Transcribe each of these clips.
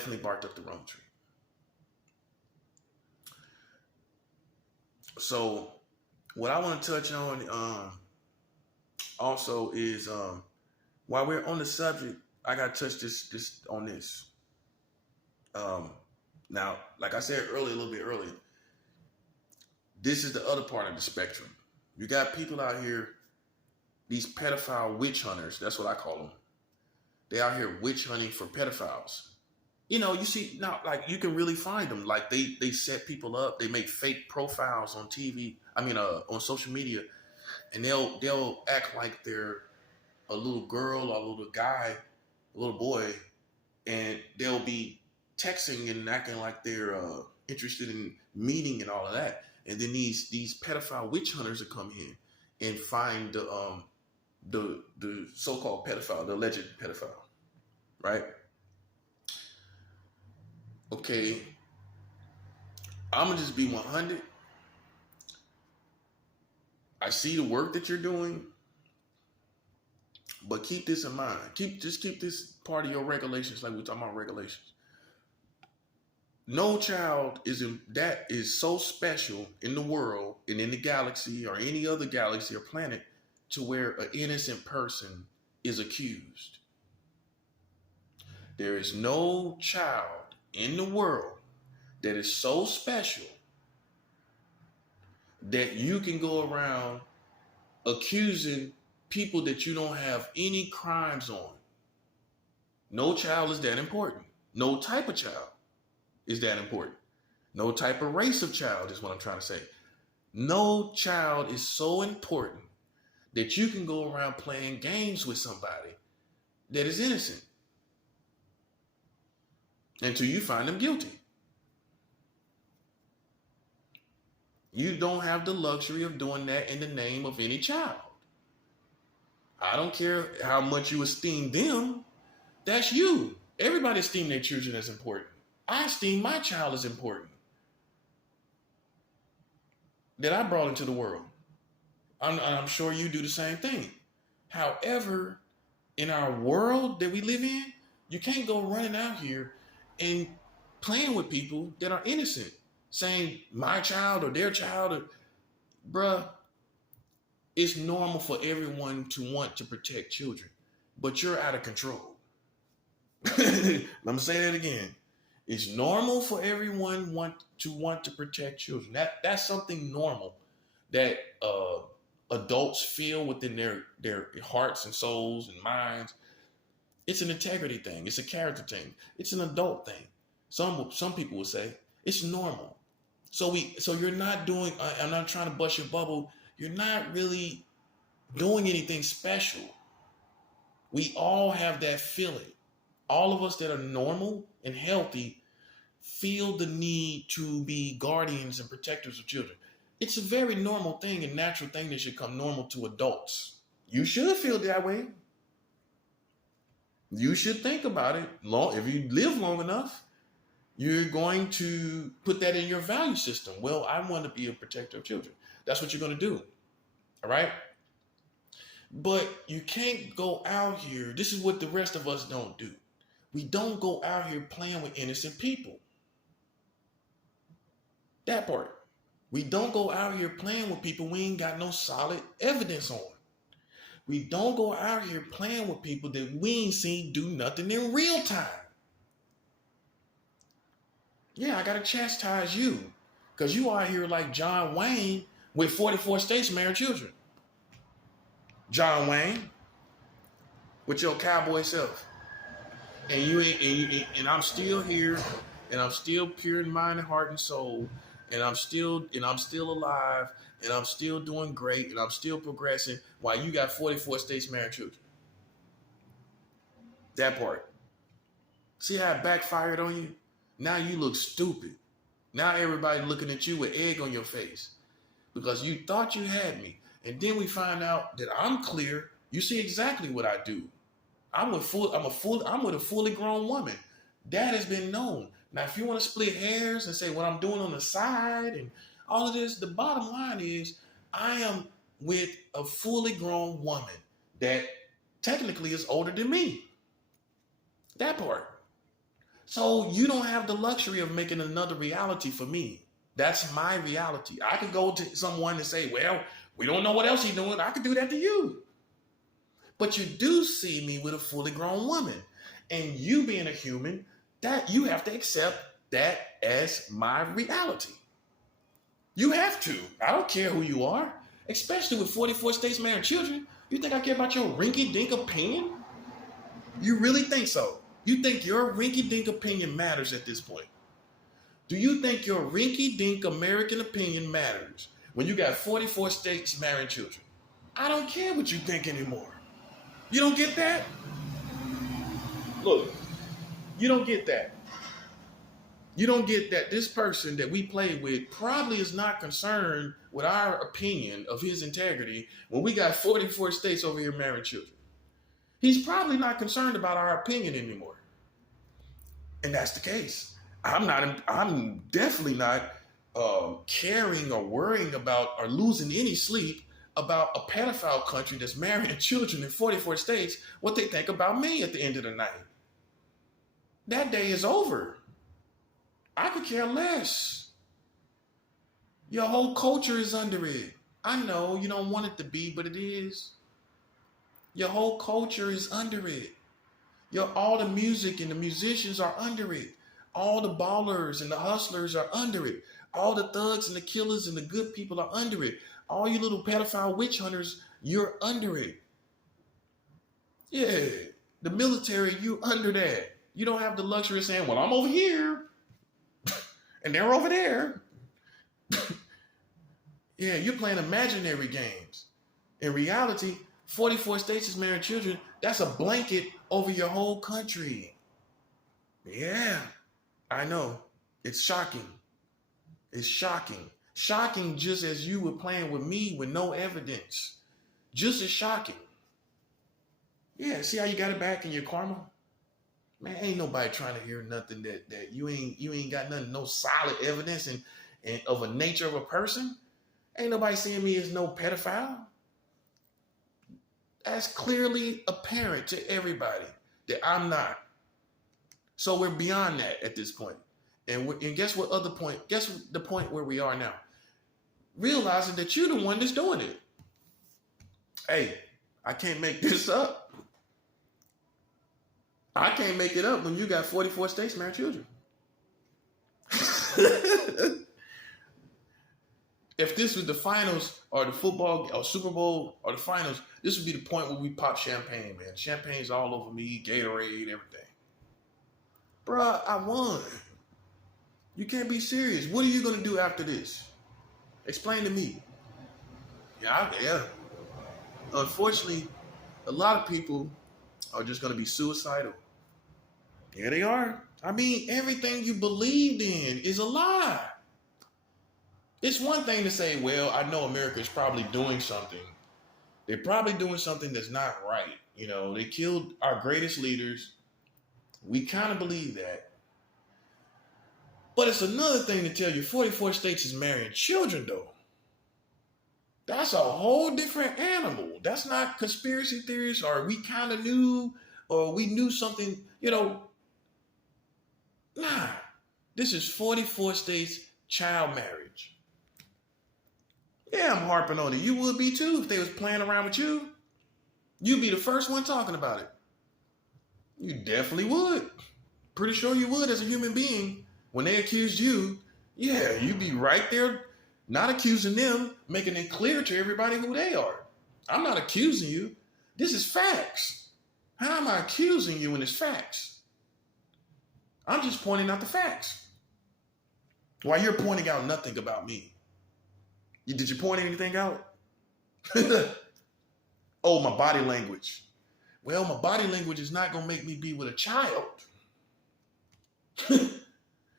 definitely barked up the wrong tree. So what I want to touch on also is while we're on the subject, I gotta touch this on this. Um, Now, like I said earlier, a little bit earlier, this is the other part of the spectrum. You got people out here, these pedophile witch hunters. That's what I call them. They out here witch hunting for pedophiles. You see now, like you can really find them. Like they set people up. They make fake profiles on TV. On social media, and they'll act like they're a little girl or a little guy, a little boy, and they'll be texting and acting like they're interested in meeting and all of that. And then these pedophile witch hunters will come in and find the so-called pedophile, the alleged pedophile, right? Okay, I'm gonna just be 100. I see the work that you're doing, but keep this in mind. Keep this part of your regulations, like we're talking about regulations. No child that is so special in the world and in the galaxy or any other galaxy or planet to where an innocent person is accused. There is no child in the world that is so special that you can go around accusing people that you don't have any crimes on. No child is that important. No type of child is that important. No type of race of child is what I'm trying to say. No child is so important that you can go around playing games with somebody that is innocent until you find them guilty. You don't have the luxury of doing that in the name of any child. I don't care how much you esteem them. That's you. Everybody esteem their children as important. I esteem my child as important that I brought into the world. I'm sure you do the same thing. However, in our world that we live in, you can't go running out here and playing with people that are innocent, saying my child or their child. Bruh, it's normal for everyone to want to protect children, but you're out of control. I'm going to say that again. It's normal for everyone want to protect children. That's something normal that adults feel within their hearts and souls and minds. It's an integrity thing. It's a character thing. It's an adult thing. Some people would say it's normal. So you're not doing. I'm not trying to bust your bubble. You're not really doing anything special. We all have that feeling. All of us that are normal and healthy feel the need to be guardians and protectors of children. It's a very normal thing and natural thing that should come normal to adults. You should feel that way. You should think about it. If you live long enough, you're going to put that in your value system. Well, I want to be a protector of children. That's what you're going to do. All right? But you can't go out here. This is what the rest of us don't do. We don't go out here playing with innocent people. That part. We don't go out here playing with people we ain't got no solid evidence on. We don't go out here playing with people that we ain't seen do nothing in real time. Yeah, I gotta chastise you because you out here like John Wayne with 44 states married children. John Wayne with your cowboy self. And and I'm still here, and I'm still pure in mind and heart and soul, and I'm still alive, and I'm still doing great, and I'm still progressing while you got 44 states married children. That part. See how it backfired on you? Now you look stupid. Now everybody looking at you with egg on your face because you thought you had me. And then we find out that I'm clear. You see exactly what I do. I'm with a fully grown woman. That has been known. Now, if you want to split hairs and say what I'm doing on the side and all of this, the bottom line is I am with a fully grown woman that technically is older than me. That part. So you don't have the luxury of making another reality for me. That's my reality. I could go to someone and say, well, we don't know what else he's doing. I could do that to you. But you do see me with a fully grown woman. And you being a human, that you have to accept that as my reality. You have to. I don't care who you are, especially with 44 states marrying children. You think I care about your rinky-dink opinion? You really think so? You think your rinky-dink opinion matters at this point? Do you think your rinky-dink American opinion matters when you got 44 states marrying children? I don't care what you think anymore. You don't get that? Look, you don't get that. You don't get that this person that we play with probably is not concerned with our opinion of his integrity when we got 44 states over here marrying children. He's probably not concerned about our opinion anymore. And that's the case. I'm definitely not caring or worrying about or losing any sleep about a pedophile country that's marrying children in 44 states, what they think about me at the end of the night. That day is over. I could care less. Your whole culture is under it. I know you don't want it to be, but it is. Your whole culture is under it. All the music and the musicians are under it. All the ballers and the hustlers are under it. All the thugs and the killers and the good people are under it. All you little pedophile witch hunters, you're under it. Yeah, the military, you under that. You don't have the luxury of saying, well, I'm over here and they're over there. Yeah, you're playing imaginary games. In reality, 44 states is marrying children. That's a blanket over your whole country. Yeah, I know. It's shocking. It's shocking. Shocking just as you were playing with me with no evidence. Just as shocking. Yeah, see how you got it back in your karma? Man, ain't nobody trying to hear nothing that you ain't got nothing, no solid evidence and of a nature of a person. Ain't nobody seeing me as no pedophile. That's clearly apparent to everybody that I'm not. So we're beyond that at this point. And guess what other point? Guess the point where we are now? Realizing that you're the one that's doing it. Hey, I can't make this up. I can't make it up when you got 44 states marrying children. If this was the finals or the football or Super Bowl or the finals, this would be the point where we pop champagne, man. Champagne's all over me, Gatorade, everything. Bruh, I won. You can't be serious. What are you going to do after this? Explain to me. Yeah. Unfortunately, a lot of people are just going to be suicidal. Yeah, they are. I mean, everything you believed in is a lie. It's one thing to say, well, I know America is probably doing something. They're probably doing something that's not right. You know, they killed our greatest leaders. We kind of believe that. But it's another thing to tell you 44 states is marrying children, though. That's a whole different animal. That's not conspiracy theories or we kind of knew or we knew something, you know. Nah, this is 44 states child marriage. Yeah, I'm harping on it. You would be too if they was playing around with you. You'd be the first one talking about it. You definitely would. Pretty sure you would as a human being. When they accused you, yeah, you'd be right there, not accusing them, making it clear to everybody who they are. I'm not accusing you. This is facts. How am I accusing you when it's facts? I'm just pointing out the facts. While you're pointing out nothing about me. Did you point anything out? Oh, my body language. Well, my body language is not going to make me be with a child.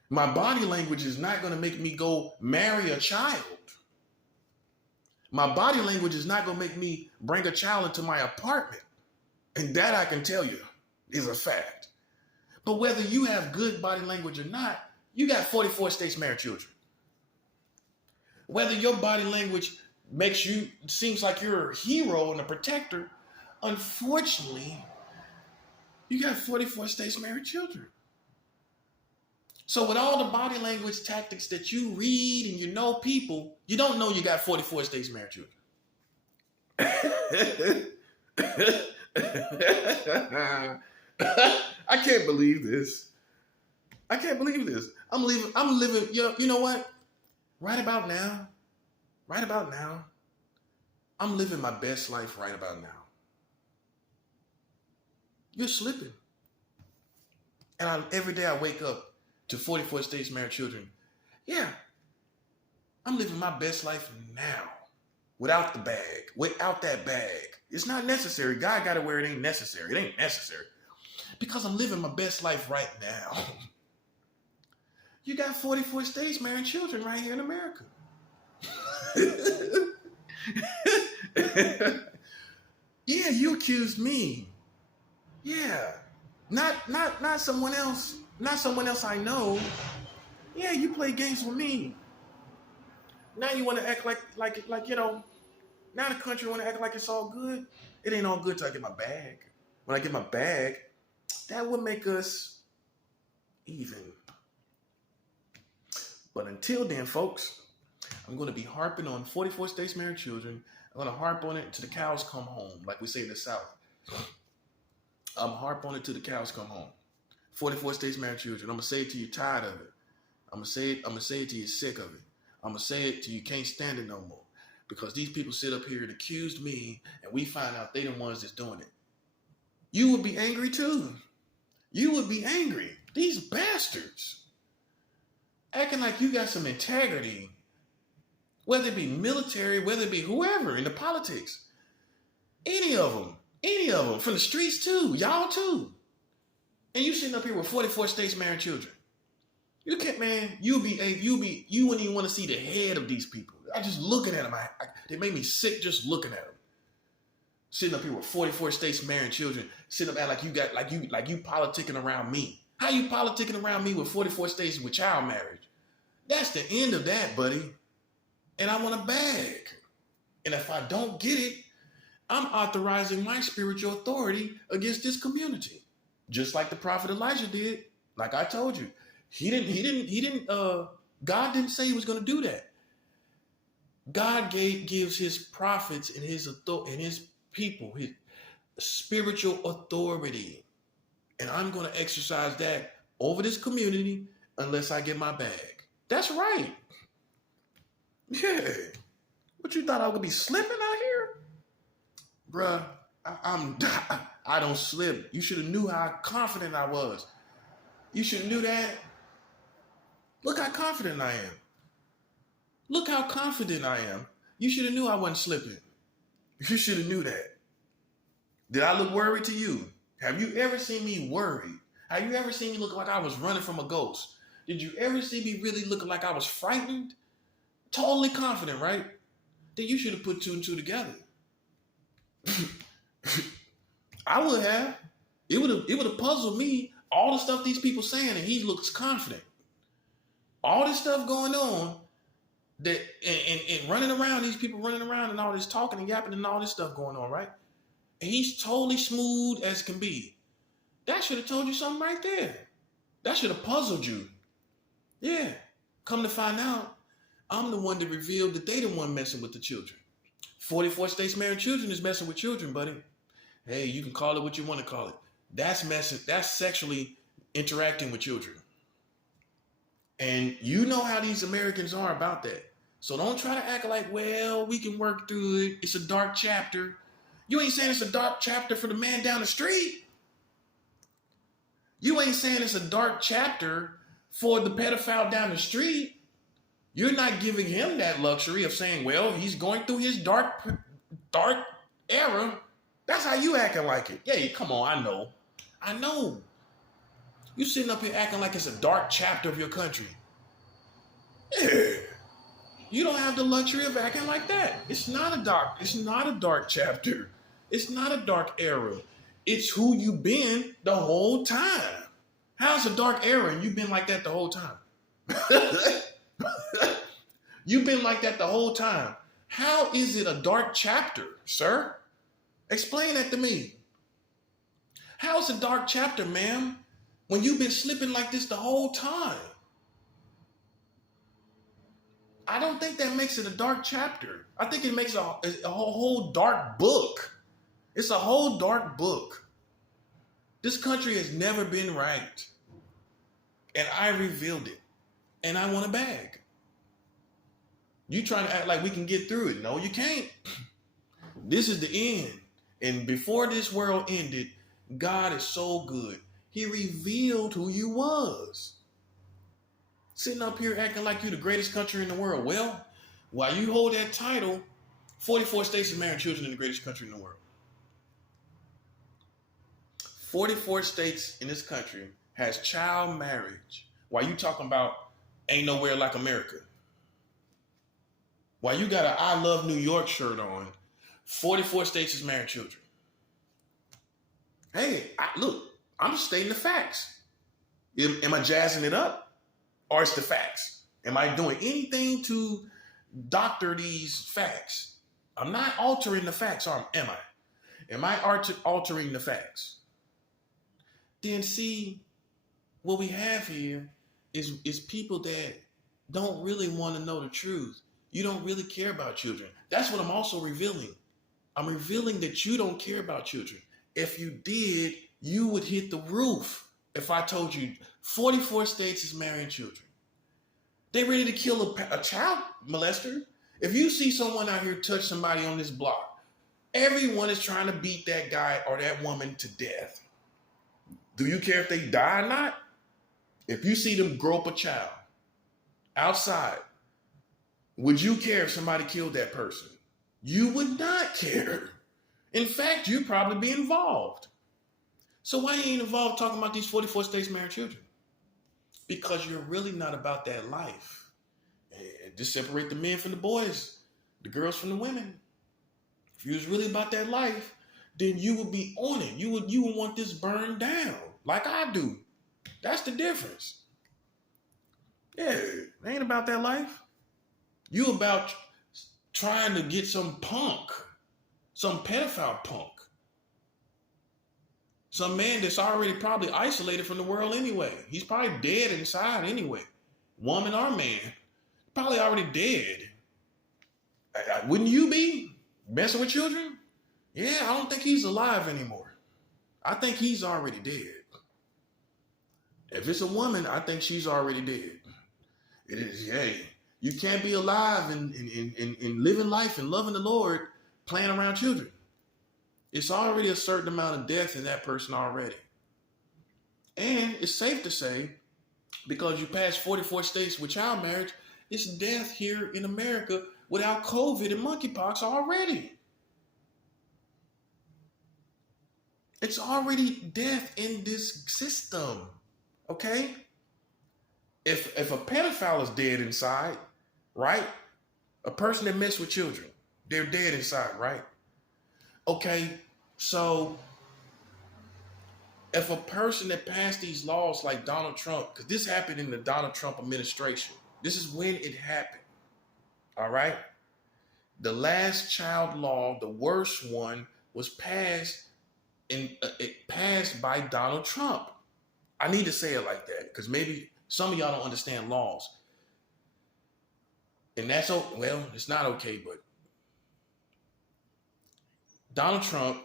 My body language is not going to make me go marry a child. My body language is not going to make me bring a child into my apartment. And that I can tell you is a fact. But whether you have good body language or not, you got 44 states married children. Whether your body language seems like you're a hero and a protector, unfortunately, you got 44 states married children. So with all the body language tactics that you read and you know people, you don't know you got 44 states married children. I can't believe this. I can't believe this. I'm living, you know what? Right about now, I'm living my best life right about now. You're slipping. And every day I wake up to 44 states married children. Yeah, I'm living my best life now. Without the bag. Without that bag. It's not necessary. God got it where it ain't necessary. It ain't necessary. Because I'm living my best life right now. You got 44 states marrying children right here in America. Yeah, you accused me. Yeah. Not someone else. Not someone else I know. Yeah, you play games with me. Now you want to act like you know, now the country want to act like it's all good. It ain't all good till I get my bag. When I get my bag, that would make us even. But until then, folks, I'm going to be harping on 44 states married children. I'm going to harp on it until the cows come home, like we say in the South. I'm harp on it till the cows come home. 44 states married children. I'm going to say it till you're tired of it. I'm going to say it till you're sick of it. I'm going to say it till you can't stand it no more. Because these people sit up here and accuse me, and we find out they the ones that's doing it. You would be angry too. You would be angry. These bastards. Acting like you got some integrity. Whether it be military, whether it be whoever in the politics. Any of them. From the streets too. Y'all too. And you sitting up here with 44 states married children. You can't, man, you wouldn't even want to see the head of these people. I just looking at them, they made me sick just looking at them. Sitting up here with 44 states marrying children, sitting up at like you politicking around me. How you politicking around me with 44 states with child marriage? That's the end of that, buddy. And I want a bag. And if I don't get it, I'm authorizing my spiritual authority against this community. Just like the prophet Elijah did. Like I told you. God didn't say he was going to do that. God gives his prophets and his people his spiritual authority. And I'm going to exercise that over this community unless I get my bag. That's right. Yeah. What you thought I would be slipping out here? Bruh, I don't slip. You should have knew how confident I was. You should have knew that. Look how confident I am. Look how confident I am. You should have knew I wasn't slipping. You should have knew that. Did I look worried to you? Have you ever seen me worried? Have you ever seen me look like I was running from a ghost? Did you ever see me really looking like I was frightened? Totally confident, right? Then you should have put two and two together. I would have. It would have puzzled me, all the stuff these people saying, and he looks confident. All this stuff going on, that and running around, these people running around and all this talking and yapping and all this stuff going on, right? And he's totally smooth as can be. That should have told you something right there. That should have puzzled you. Yeah. Come to find out, I'm the one that revealed that they the one messing with the children. 44 states marrying children is messing with children, buddy. Hey, you can call it what you want to call it. That's messing. That's sexually interacting with children. And you know how these Americans are about that. So don't try to act like, well, we can work through it. It's a dark chapter. You ain't saying it's a dark chapter for the man down the street. You ain't saying it's a dark chapter for the pedophile down the street. You're not giving him that luxury of saying, well, he's going through his dark era. That's how you acting like it. Yeah, come on, I know. You sitting up here acting like it's a dark chapter of your country. Yeah. You don't have the luxury of acting like that. It's not a dark chapter. It's not a dark era. It's who you've been the whole time. How's a dark era and you've been like that the whole time? You've been like that the whole time. How is it a dark chapter, sir? Explain that to me. How's a dark chapter, ma'am, when you've been slipping like this the whole time? I don't think that makes it a dark chapter. I think it makes a whole dark book. It's a whole dark book. This country has never been right. And I revealed it. And I want a bag. You trying to act like we can get through it. No, you can't. This is the end. And before this world ended, God is so good. He revealed who you was. Sitting up here acting like you're the greatest country in the world. Well, while you hold that title, 44 states is marrying children in the greatest country in the world. 44 states in this country has child marriage. While you talking about ain't nowhere like America. While you got an I Love New York shirt on, 44 states is marrying children. Hey, look, I'm just stating the facts. Am I jazzing it up? Or it's the facts? Am I doing anything to doctor these facts? I'm not altering the facts, am I? Am I altering the facts? Then see, what we have here is people that don't really want to know the truth. You don't really care about children. That's what I'm also revealing. I'm revealing that you don't care about children. If you did, you would hit the roof if I told you 44 states is marrying children. They ready to kill a child molester. If you see someone out here touch somebody on this block, everyone is trying to beat that guy or that woman to death. Do you care if they die or not? If you see them grope a child outside, would you care if somebody killed that person? You would not care. In fact, you'd probably be involved. So why you ain't involved talking about these 44 states married children? Because you're really not about that life. Just separate the men from the boys, the girls from the women. If you was really about that life, then you would be on it. You would want this burned down like I do. That's the difference. Yeah, it ain't about that life. You about trying to get some punk, some pedophile punk, some man that's already probably isolated from the world anyway. He's probably dead inside anyway. Woman or man, probably already dead. Wouldn't you be messing with children? Yeah, I don't think he's alive anymore. I think he's already dead. If it's a woman, I think she's already dead. It is, hey, you can't be alive and living life and loving the Lord playing around children. It's already a certain amount of death in that person already. And it's safe to say, because you passed 44 states with child marriage, it's death here in America without COVID and monkeypox already. It's already death in this system, okay? If a pedophile is dead inside, right? A person that messed with children, they're dead inside, right? Okay, so if a person that passed these laws like Donald Trump, because this happened in the Donald Trump administration, this is when it happened, all right? The last child law, the worst one, was passed it passed by Donald Trump. I need to say it like that because maybe some of y'all don't understand laws. And that's, well, it's not okay, but Donald Trump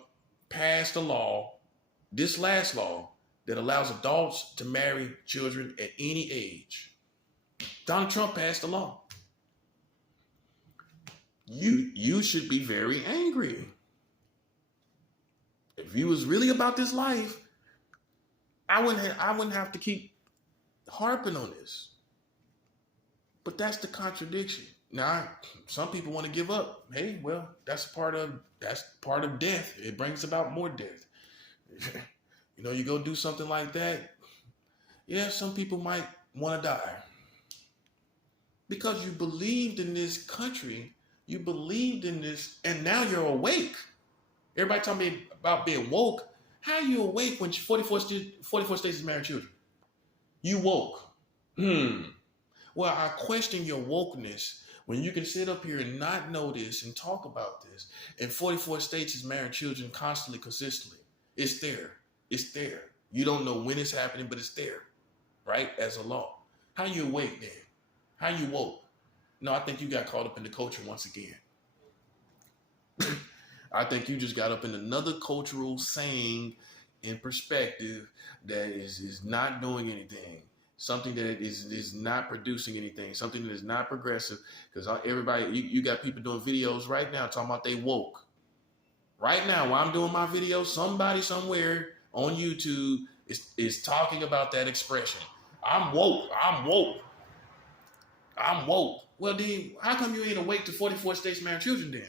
passed a law, this last law, that allows adults to marry children at any age. Donald Trump passed the law. You should be very angry. If you was really about this life, I wouldn't have to keep harping on this. But that's the contradiction. Now, some people want to give up. Hey, well, that's part of death. It brings about more death. You know, you go do something like that. Yeah, some people might want to die. Because you believed in this country, you believed in this, and now you're awake. Everybody talking me about being woke. How are you awake when 44 states is married children? You woke. Well, I question your wokeness when you can sit up here and not know this and talk about this. And 44 states is marrying children constantly, consistently. It's there. It's there. You don't know when it's happening, but it's there, right? As a law. How you awake then? How you woke? No, I think you got caught up in the culture once again. I think you just got up in another cultural saying and perspective that is not doing anything. Something that is not producing anything. Something that is not progressive. Because everybody, you got people doing videos right now talking about they woke. Right now, while I'm doing my video, somebody somewhere on YouTube is talking about that expression. I'm woke. I'm woke. I'm woke. Well, then, how come you ain't awake to 44 states marrying children then?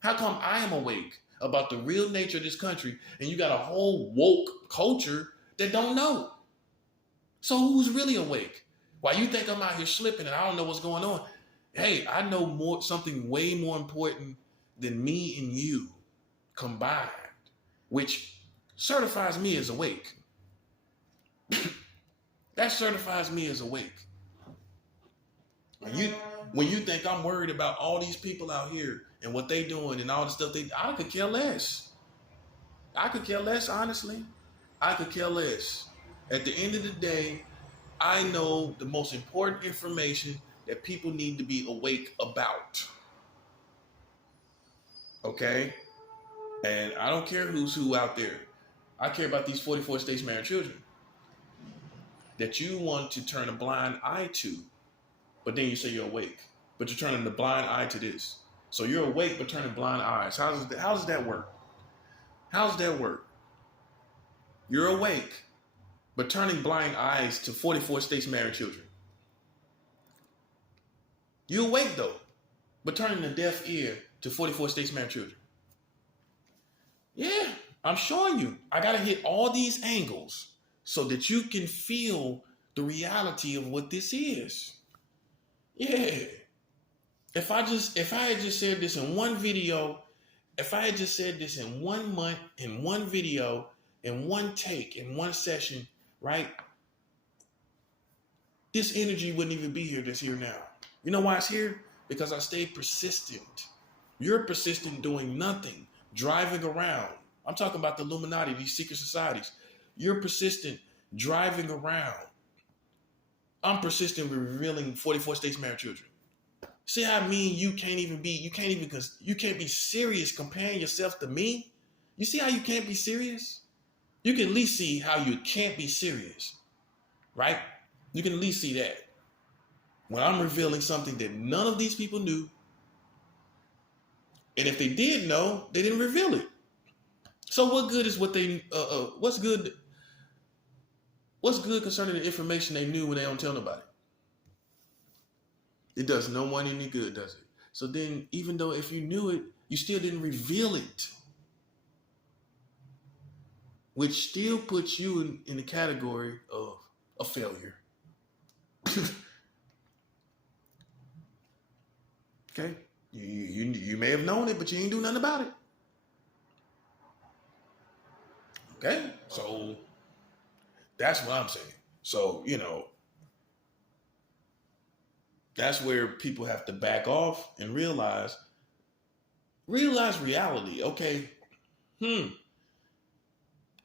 How come I am awake about the real nature of this country and you got a whole woke culture that don't know? So who's really awake? Why you think I'm out here slipping and I don't know what's going on? Hey, I know something way more important than me and you combined, which certifies me as awake. That certifies me as awake. When you think I'm worried about all these people out here and what they doing and all the stuff I could care less. I could care less, honestly. I could care less. At the end of the day, I know the most important information that people need to be awake about. Okay? And I don't care who's who out there. I care about these 44 states marrying children that you want to turn a blind eye to, but then you say you're awake. But you're turning the blind eye to this. So you're awake but turning blind eyes. How does that work? How does that work? You're awake but turning blind eyes to 44 states marrying children. You're awake though, but turning a deaf ear to 44 states marrying children. Yeah, I'm showing you. I gotta hit all these angles so that you can feel the reality of what this is. Yeah. If I had just said this in one video, if I had just said this in 1 month, in one video, in one take, in one session, right? This energy wouldn't even be here that's here now. You know why it's here? Because I stayed persistent. You're persistent doing nothing, driving around. I'm talking about the Illuminati, these secret societies. You're persistent driving around. I'm persistent with revealing 44 states married children. See how I mean you can't be serious comparing yourself to me? You see how you can't be serious? You can at least see how you can't be serious, right? You can at least see that. When I'm revealing something that none of these people knew, and if they did know, they didn't reveal it. So what good is what's good concerning the information they knew when they don't tell nobody? It does no one any good, does it? So then, even though if you knew it, you still didn't reveal it, which still puts you in the category of a failure. Okay? You may have known it, but you ain't do nothing about it. Okay? So, that's what I'm saying. So, that's where people have to back off and realize reality. Okay,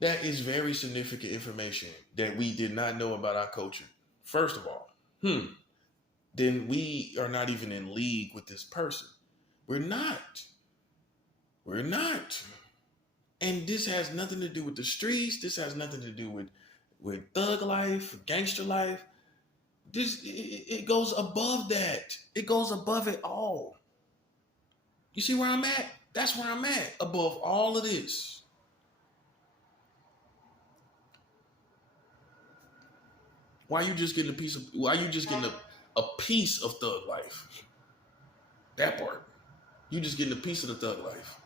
that is very significant information that we did not know about our culture. First of all, then we are not even in league with this person. We're not. And this has nothing to do with the streets. This has nothing to do with thug life, gangster life. It goes above that. It goes above it all. You see where I'm at? That's where I'm at, above all of this. Why are you just getting a piece of thug life? That part. You just getting a piece of the thug life.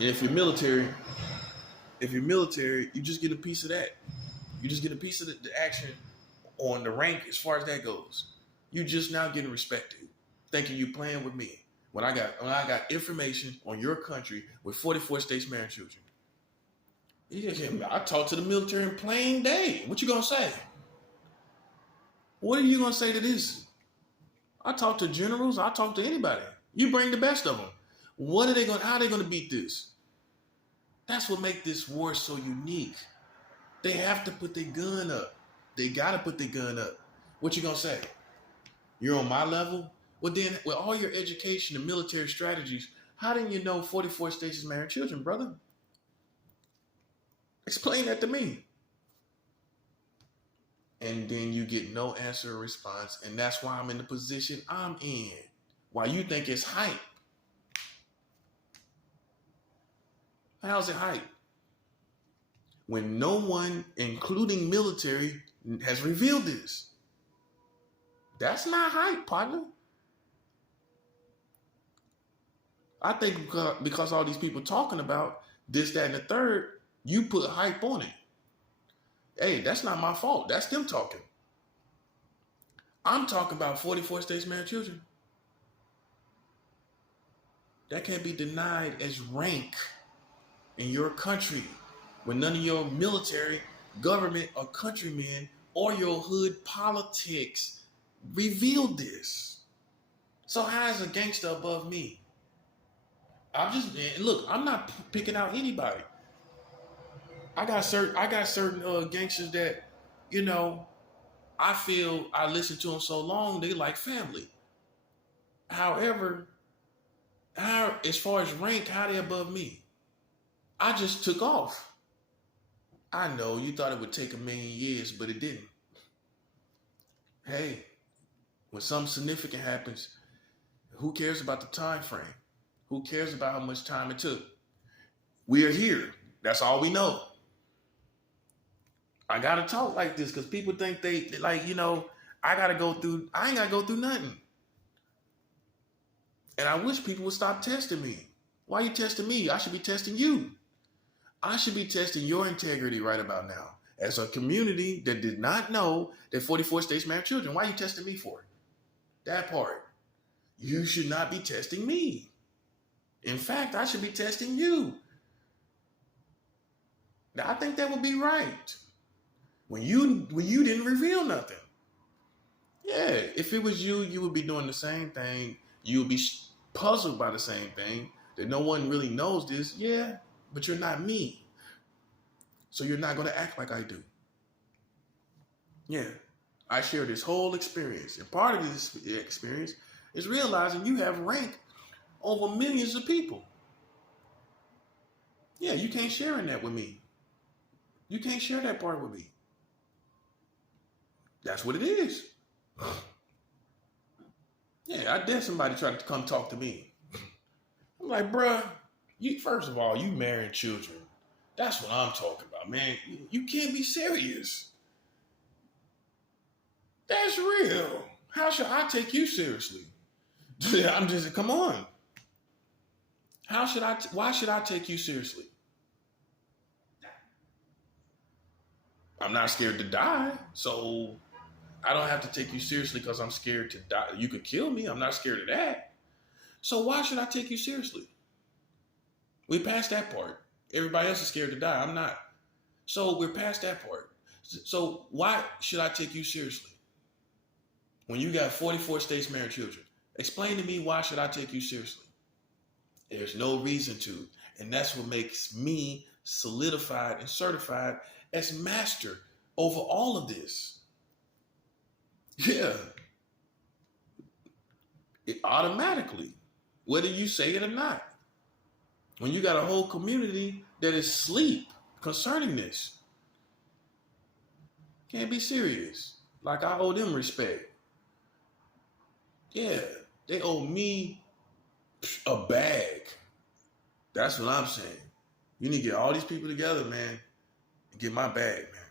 And if you're military, you just get a piece of that. You just get a piece of the action on the rank as far as that goes. You just now getting respected, thinking you playing with me. When I got information on your country with 44 states marrying children. I talk to the military in plain day. What you gonna say? What are you gonna say to this? I talk to generals. I talk to anybody. You bring the best of them. How are they gonna beat this? That's what makes this war so unique. They have to put their gun up. They gotta put their gun up. What you gonna say? You're on my level. Well, then, with all your education and military strategies, how didn't you know 44 states is marrying children, brother? Explain that to me. And then you get no answer or response. And that's why I'm in the position I'm in. Why you think it's hype? How's it hype? When no one, including military, has revealed this. That's not hype, partner. I think because all these people talking about this, that, and the third, you put hype on it. Hey, that's not my fault. That's them talking. I'm talking about 44 states married children. That can't be denied as rank in your country when none of your military, government, or countrymen or your hood politics revealed this. So how is a gangster above me? I'm not picking out anybody. I got certain gangsters that, I feel I listened to them so long, they like family. However, as far as rank, how they above me? I just took off. I know you thought it would take 1,000,000 years, but it didn't. Hey, when something significant happens, who cares about the time frame? Who cares about how much time it took? We are here. That's all we know. I gotta talk like this because people think I ain't gotta go through nothing. And I wish people would stop testing me. Why are you testing me? I should be testing you. I should be testing your integrity right about now. As a community that did not know that 44 states marry children, why are you testing me for it? That part. You should not be testing me. In fact, I should be testing you. Now, I think that would be right. When you didn't reveal nothing. Yeah, if it was you, you would be doing the same thing. You would be puzzled by the same thing. That no one really knows this. Yeah, but you're not me. So you're not going to act like I do. Yeah, I share this whole experience. And part of this experience is realizing you have rank over millions of people. Yeah, you can't share in that with me. You can't share that part with me. That's what it is. Yeah, I dare somebody try to come talk to me. I'm like, bruh, first of all, you marrying children. That's what I'm talking about, man. You can't be serious. That's real. How should I take you seriously? Come on. Why should I take you seriously? I'm not scared to die, so I don't have to take you seriously because I'm scared to die. You could kill me. I'm not scared of that. So why should I take you seriously? We passed that part. Everybody else is scared to die. I'm not. So we're past that part. So why should I take you seriously? When you got 44 states married children, explain to me why should I take you seriously? There's no reason to. And that's what makes me solidified and certified as master over all of this. Yeah. It automatically, whether you say it or not. When you got a whole community that is asleep concerning this. Can't be serious. Like I owe them respect. Yeah, they owe me a bag. That's what I'm saying. You need to get all these people together, man, and get my bag, man.